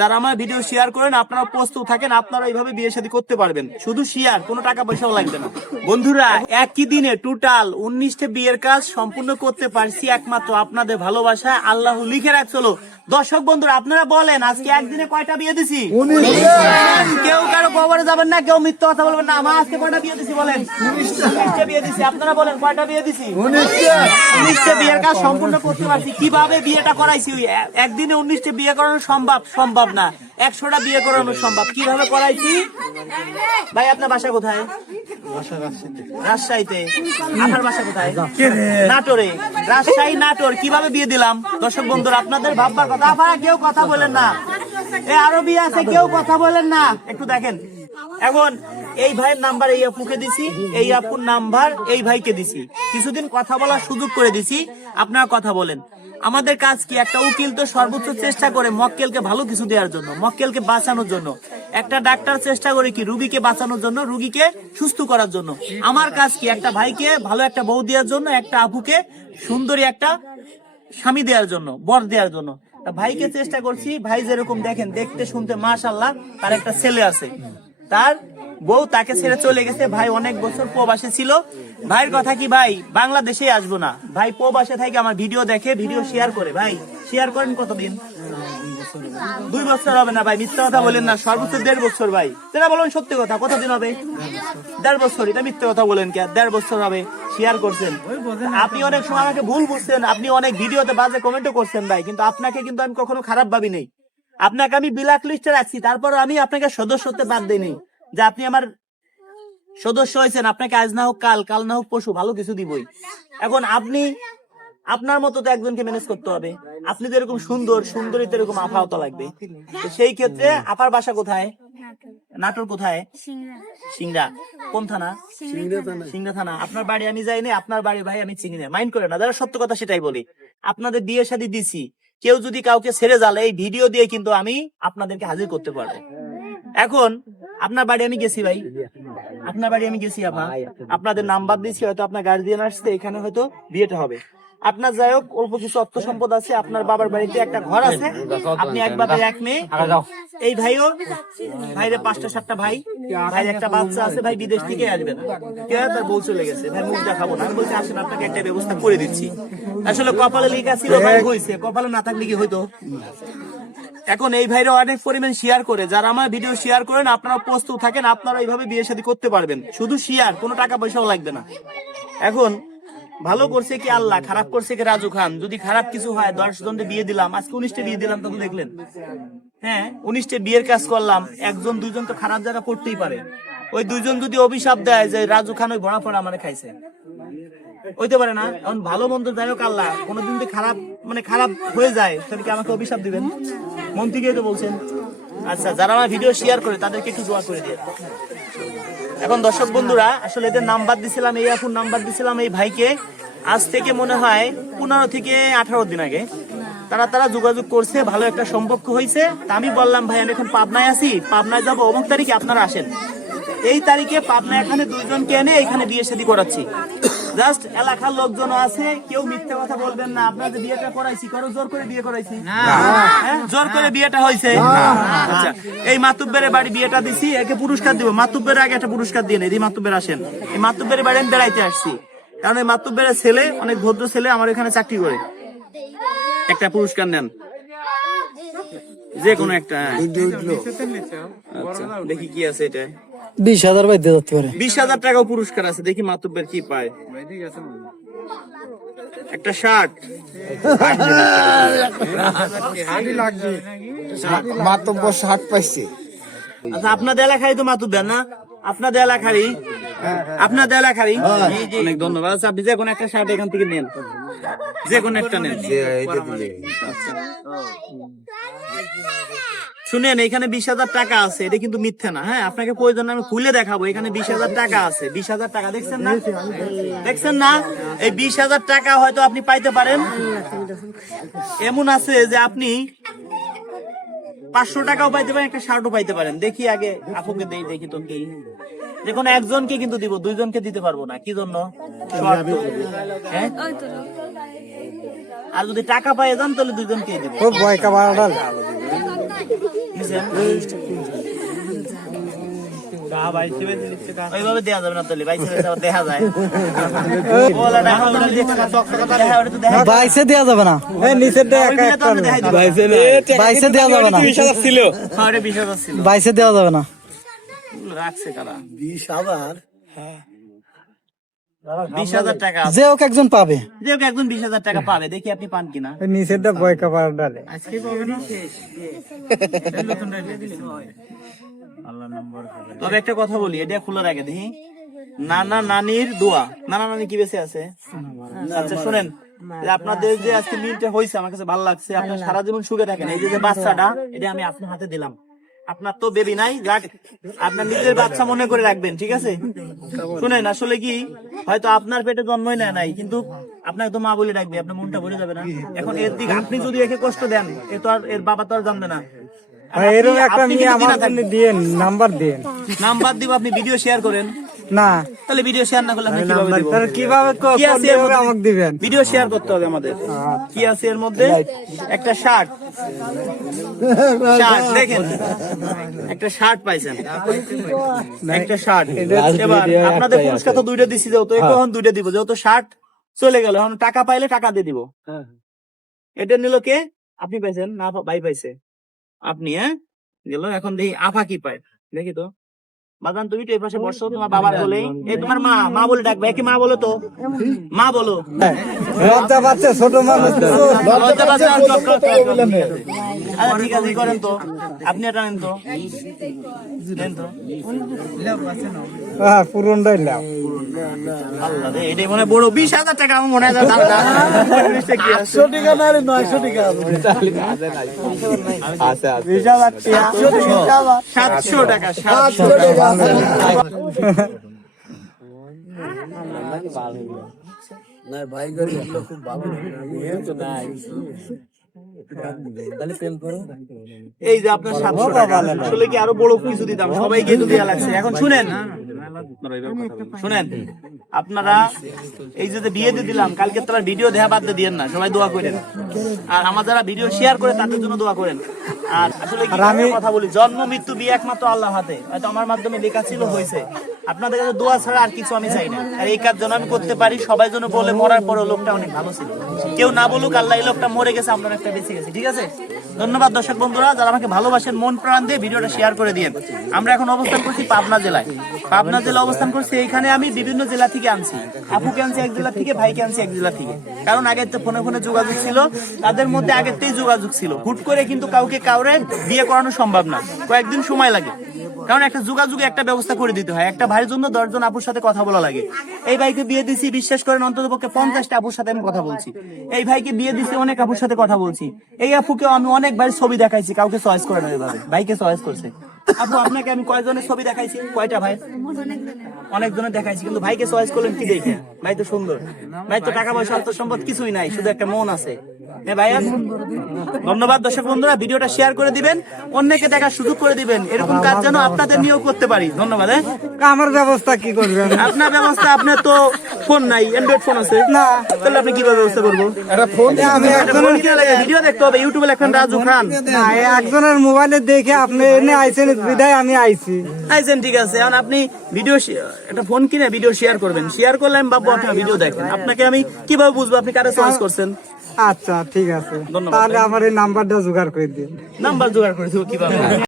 যারা আমার video share করেন আপনারা প্রস্তুত থাকেন, আপনারা এইভাবে বিয়ে শাদী করতে পারবেন। শুধু শেয়ার, কোনো টাকা পয়সাও লাগবে না। বন্ধুরা, একই দিনে টোটাল 19টা বিয়ের কাজ সম্পূর্ণ করতে পারছি একমাত্র আপনাদের ভালোবাসায়। আল্লাহ লিখে রাখছিল। দর্শক বন্ধুরা, আপনারা বলেন আজকে একদিনে কয়টা বিয়ে দিছি? কেউ কারো কবরে যাবেন না, কেউ মিথ্যা কথা বলবেন না। আমার আজকে কয়টা বিয়ে দিছি বলেন? 19টা বিয়ে দিছি। আপনারা বলেন কয়টা বিয়ে দিছি? 19টা বিয়ের কাজ সম্পূর্ণ করতে পারছি। কিভাবে বিয়েটা করাইছি? একদিনে 19টা বিয়ে করানো সম্ভব না, 100টা বিয়ে করানো সম্ভব। কিভাবে করাইছি ভাই? আপনার বাসা কোথায়? রাজশাহীতে। আপনার বাসা কোথায়? নাটোরে। রাজশাহী নাটোর। কিভাবে বিয়ে দিলাম দর্শক বন্ধুরা, আপনাদের ভাববার কথা। আপনারা কেউ কথা বলেন না, আরো বিয়ে আছে, কেউ কথা বলেন না, একটু দেখেন। এখন এই ভাইয়ের নাম্বার এই আপুকে দিছি, এই আপুর নাম্বার এই ভাইকে দিছি। কিছুদিন কথা বলার সুযোগ করে দিছি, আপনারা কথা বলেন। আমাদের কাজ কি? একটা উকিল তো সর্বোচ্চ চেষ্টা করে মক্কেলকে ভালো কিছু দেওয়ার জন্য, মক্কেলকে বাঁচানোর জন্য। একটা ডাক্তার চেষ্টা করে কি? রুগীকে বাঁচানোর জন্য, রুগীকে সুস্থ করার জন্য। আমার কাজ কি? একটা ভাইকে ভালো একটা বউ দেওয়ার জন্য, একটা আপুকে সুন্দরী একটা স্বামী দেওয়ার জন্য, বর দেওয়ার জন্য। ভাইকে চেষ্টা করছি। ভাই যেরকম দেখেন, দেখতে শুনতে মাশাআল্লাহ, তার একটা ছেলে আছে, তার বউ তাকে ছেড়ে চলে গেছে। ভাই অনেক বছর প্রবাসে ছিল। ভাইয়ের কথা কি, ভাই বাংলাদেশে আসবো না, ভাই প্রবাসে থেকে আমার ভিডিও দেখে, ভিডিও শেয়ার করে। ভাই শেয়ার করেন কতদিন? 2 বছর হবে না ভাই, মিথ্যা কথা বলেন না, সর্বোচ্চ 1.5 বছর। ভাই সেটা বলেন সত্যি কথা, কতদিন হবে? 1.5 বছর। এটা মিথ্যা কথা বলেন কে? 1.5 বছর হবে শেয়ার করছেন। আপনি অনেক সময় আমাকে ভুল বুঝছেন, আপনি অনেক ভিডিওতে বাজে কমেন্টও করছেন ভাই, কিন্তু আপনাকে কিন্তু আমি কখনো খারাপ ভাবি নেই। আপনাকে আমি ব্ল্যাক লিস্টে রাখছি, তারপর আমি আপনাকে সদস্য হতে বাদ দিইনি। যে আপনি আমার সদস্য হয়েছেন, আপনাকে আজ না হোক কাল, কাল না হোক পরশু ভালো কিছু দিবই। এখন আপনি আপনার মতো তো একজনকে ম্যানেজ করতে হবে। আপনি তো এরকম সুন্দর, সুন্দরী তো এরকম আফাও তো লাগবে। তো সেই ক্ষেত্রে আপার বাসা কোথায়? নাটোর। কোথায়? সিংড়া। কোন থানা? সিংড়া থানা। আপনার বাড়ি আমি যাইনি, আপনার বাড়ি ভাই আমি চিনি না, মাইন্ড করে না। যারা সত্য কথা সেটাই বলি। আপনাদের বিয়ে শাদী দিছি, কেউ যদি কাউকে ছেড়ে জালে, এই ভিডিও দিয়ে কিন্তু আমি আপনাদেরকে হাজির করতে পারবো। এখন আপনার বাড়ি আমি গেছি ভাই, আপনার বাড়ি আমি গেছি আপা, আপনাদের নাম্বার দিয়েছি, হয়তো আপনার গার্ডিয়ান আসছে, এখানে হয়তো বিয়েটা হবে। আপনার যাই হোক অল্প কিছু অর্থ সম্পদ আছে, আপনার বাবার বাড়িতে একটা ঘর আছে, আপনি এক বাপের এক মেয়ে। এই ভাইও, ভাইরে 5টা-7টা ভাই, ভাইয়ের একটা বাচ্চা আছে। ভাই বিদেশ থেকে আসবে না, কেউ তার বউ চলে গেছে, ভাই মুখ দেখাবো না। আমি বলছি আসেন, আপনাকে একটা ব্যবস্থা করে দিচ্ছি। আসলে কপালে লেখা ছিল ভাই, হয়েছে, কপালে না থাকলে কি হইতো? এখন এই ভাইরা অনেক পরিমাণ শেয়ার করে। যারা আমার ভিডিও শেয়ার করেন আপনারা প্রস্তুত থাকেন, আপনারা এইভাবে বিয়ে শাদী করতে পারবেন। শুধু শেয়ার, কোনো টাকা পয়সাও লাগবে না। এখন ভালো করছে কি আল্লাহ, খারাপ করছে কি রাজু খান। যদি খারাপ কিছু হয়, 10 জনকে বিয়ে দিলাম, আজকে 19টা বিয়ে দিলাম, তখন দেখলেন, হ্যাঁ 19টা বিয়ের কাজ করলাম, 1-2 জন তো খারাপ জায়গা পড়তেই পারে। ওই 2 জন যদি অভিশাপ দেয় যে রাজু খান ওই ভরা পড়া মানে খাইছে, হইতে পারে না। এখন ভালো মন্দ যাই হোক, আল্লাহ কোনোদিন যদি খারাপ মানে খারাপ হয়ে যায়, তাহলে কি আমাকে অভিশাপ দিবেন? মন থেকেই তো বলছেন। আচ্ছা, যারা আমার ভিডিও শেয়ার করে তাদেরকে একটু দোয়া করে দিয়ে। এখন দর্শক বন্ধুরা, আসলে এদের নাম্বার দিছিলাম, এই আপুর নাম্বার দিছিলাম এই ভাইকে, আজ থেকে মনে হয় 15 থেকে 18 দিন আগে তারা যোগাযোগ করছে, ভালো একটা সম্পর্ক হয়েছে। তা আমি বললাম ভাই আমি এখন পাবনায় আছি, পাবনায় যাবো, অমুক তারিখে আপনারা আসেন। এই তারিখে পাবনায় এখানে 2 জনকে এনে এখানে বিয়ে শাদী করাচ্ছি। জাস্ট এলাকার লোকজন আছে, কেউ মিথ্যা কথা বলবেন না। আপনাদের বিয়েটা করাইছি, কারো জোর করে বিয়ে করাইছি? হ্যাঁ, জোর করে বিয়েটা হয়েছে। আচ্ছা, এই মাতুব্বের বাড়ি বিয়েটা দিছি, একে পুরস্কার দিব। মাতুব্বের আগে একটা পুরস্কার দিয়ে নেই, মাতুব্বের আসেন। এই মাতুব্বের বাড়ি আমি বেড়াইতে আসছি, কারণ এই মাতুব্বের ছেলে অনেক ভদ্র ছেলে, আমার এখানে চাকরি করে। একটা পুরস্কার নেন, যে কোনো একটা। আচ্ছা, দেখি কি আছে এটা। 20,000 ভাই দিয়ে যেতে পারে। 20,000 টাকাও পুরস্কার আছে, দেখি মাতুব্বের কি পায়। একটা শার্ট, মাতব্বর শার্ট পাইছে। আচ্ছা আপনাদের এলাকায় তো মাতুব্বের না? আপনাদের এলাকারই, আপনাদের এলাকারই। অনেক ধন্যবাদ। আচ্ছা, আপনি যে কোনো একটা শার্ট এখান থেকে নেন, যে কোনো একটা নেন। শুনেন, এখানে 20,000 টাকা আছে, এটা কিন্তু মিথ্যা না। হ্যাঁ, আপনাকে প্রয়োজন আমি খুলে দেখাবো। এখানে 20,000 টাকা আছে, 20,000 টাকা দেখছেন না? দেখছেন না? এই 20,000 টাকা হয়তো আপনি পাইতে পারেন। এমন আছে যে আপনি 500 টাকাও পাইতে পারেন, একটা শার্টও পাইতে পারেন। দেখি আগে আপুকে দেই, দেখি তো কি। দেখুন, একজনকে কিন্তু দিব, 2 জনকে দিতে পারবো না। কি জন্য? হ্যাঁ, আর যদি টাকা পাই যান তাহলে 2 জনকে দিব। ওইভাবে দেওয়া যাবে না তাহলে বাইসে দেখা যায় ওলা না এখন তুমি দেখছো না চকচকা দেখা ওটা তো দেখা বাইসে দেওয়া যাবে না, বাইসে দেওয়া যাবে না, ছিল হ্যাঁ ওটা 20,000 ছিল বাইসে দেওয়া যাবে না। রাখছে কারা 20,000 টাকা যে হোক একজন পাবে। যে হোক একজন 20,000 টাকা পাবে, দেখি আপনি পান কিনা। নিচেরটা বয় কাপার ডালে আজকে পাবেন তবে একটা কথা বলি, এটা খোলার আগে দেখি নানা নানির দোয়া। নানা নানি কি বেঁচে আছে? আচ্ছা শুনেন, যে আপনাদের যে আজকে মিলটা হয়েছে আমার কাছে ভালো লাগছে। আপনার সারা জীবন সুখে থাকেন। এই যে বাচ্চাটা এটা আমি আপনার হাতে দিলাম। আপনার তো বেবি নাই, যাক আপনার নিজের বাচ্চা মনে করে রাখবেন, ঠিক আছে? শুনেন, আসলে কি হয়তো আপনার পেটে জন্মই নেয় নাই, কিন্তু আপনাকে তো মা বলে রাখবে, আপনার মনটা ভরে যাবে না? এখন এর দিকে আপনি যদি একে কষ্ট দেন, এ তো আর এর বাবা তো আর জানবে না। এরকম একটা মেয়ে আমার জন্য দিয়েন, নাম্বার দিয়েন। নাম্বার দিব, আপনি ভিডিও শেয়ার করেন না তাহলে ভিডিও শেয়ার না করলে আপনি কিভাবে দিব? তাহলে কিভাবে কি আছে এর মধ্যে? আমাকে দিবেন। ভিডিও শেয়ার করতে হবে আমাদের। কি আছে এর মধ্যে? একটা শার্ট দেখেন, একটা শার্ট পাইছেন, একটা শার্ট। এবার আপনাদের পুরস্কার তো 2টা দিছি, যেহেতু এখন 2টা দিব, যেহেতু শার্ট চলে গেল, এখন টাকা পাইলে টাকা দিয়ে দিব। এটা নিল কে? আপনি পাইছেন না ভাই পাইছে? আপনি গেল। এখন দেখি আফা কি পায়, দেখি তো। বাগান তুমি তো এই পাশে বসো, তোমার বাবার বলে এই তোমার মা মা বলে ডাকবে, কি মা বলো তো, মা বলো। লজ্জা পাচ্ছে ছোট মানুষ। লজ্জা পাচ্ছে, আচ্ছা ঠিক আছে করেন তো, আপনি এটা নেন তো, নেন তো। হ্যাঁ পুরনটাই লাভ। আল্লাহ রে, এটাই মনে হয় বড় 20,000 টাকা। আমার মনে হয় দাম 800 টাকা না 900 টাকা। 700 টাকা, 700 টাকা। এই যে আপনার 700 টাকা, আসলে কি আরো বড় কিছু দিতাম, সবাইকে তো দেয়া লাগছে। এখন শুনেন, শুনেন আপনারা এই যে বিয়ে দিয়ে দিলাম, কালকে তারা ভিডিও দেখা বাদ দিয়ে দিয়েন না, সবাই দোয়া করেন। আর আমার যারা ভিডিও শেয়ার করে তাদের জন্য দোয়া করেন। আর আসলে কি কথা বলি, জন্ম মৃত্যু বিয়ে একমাত্র আল্লাহর হাতে। হয়তো আমার মাধ্যমে লেখা ছিল, হয়েছে। আপনাদের কাছে দোয়া ছাড়া আর কিছু আমি চাই না। আর এই কাজ যেন আমি করতে পারি, সবাই যেন বলে মরার পরে লোকটা অনেক ভালো ছিল। কেউ না বলুক আল্লাহ এই লোকটা মরে গেছে, আমরা একটা বেঁচে গেছি, ঠিক আছে? ধন্যবাদ দর্শক বন্ধুরা, যারা আমাকে ভালোবাসেন, মন প্রাণ দিয়ে ভিডিওটা শেয়ার করে দিয়েন। আমরা এখন অবস্থান করছি পাবনা জেলায়। পাবনা জেলা অবস্থান করছি, এইখানে আমি বিভিন্ন জেলা থেকে আনছি। আপুকে আনছি এক জেলা থেকে, ভাইকে আনছি এক জেলা থেকে। কারণ আগের তো ফোনে ফোনে যোগাযোগ ছিল, তাদের মধ্যে আগের থেকেই যোগাযোগ ছিল। হুট করে কিন্তু কাউরে বিয়ে করানো সম্ভব না, কয়েকদিন সময় লাগে। কারণ একটা যোগাযোগে একটা ব্যবস্থা করে দিতে হয়। একটা ভাইয়ের জন্য 10 জন আপুর সাথে কথা বলা লাগে। এই ভাইকে বিয়ে দিছি, বিশ্বাস করেন অন্ততপক্ষে 50টা আপুর সাথে আমি কথা বলছি। এই ভাইকে বিয়ে দিছি, অনেক আপুর সাথে কথা বলছি। এই আপুকেও আমি অনেক ভাই ছবি দেখাইছি, কাউকে চয়েস করে না এভাবে, ভাইকে চয়েস করছে। আপু আপনাকে আমি কয়জনের ছবি দেখাইছি? কয়টা ভাই? অনেক জনের দেখাইছি, কিন্তু ভাইকে চয়েস করলেন কি দেখে? ভাই তো সুন্দর, ভাই তো টাকা পয়সা অর্থ সম্পদ কিছুই নাই, শুধু একটা মন আছে। ভাইয়া ধন্যবাদ। দর্শক বন্ধুরা, ভিডিওটা শেয়ার করে দিবেন, অন্যকে দেখার সুযোগ করে দিবেন। এরকম কাজ যেন আপনাদের নিয়েও করতে পারি। ধন্যবাদ। আমার ব্যবস্থা কি করবেন? আপনার ব্যবস্থা, আপনার তো ফোন নাই, অ্যান্ড্রয়েড ফোন আছে না, তাহলে আপনি কিভাবে ব্যবস্থা করবো? আমি ভিডিও দেখতে হবে, ইউটিউবে লেখেন রাজু খান। একজনের মোবাইলে দেখে আপনি এনে আইছেন, বিদায় আমি আইছেন, ঠিক আছে। এখন আপনি ভিডিও একটা ফোন কিনে ভিডিও শেয়ার করবেন। শেয়ার করলে আমি বাবু আপনার ভিডিও দেখেন, আপনাকে আমি কিভাবে বুঝবো আপনি কারে চয়েস করছেন? আচ্ছা ঠিক আছে, তাহলে আমার এই নাম্বারটা জোগাড় করে দিন। নাম্বার জোগাড় করে দেবো কিভাবে?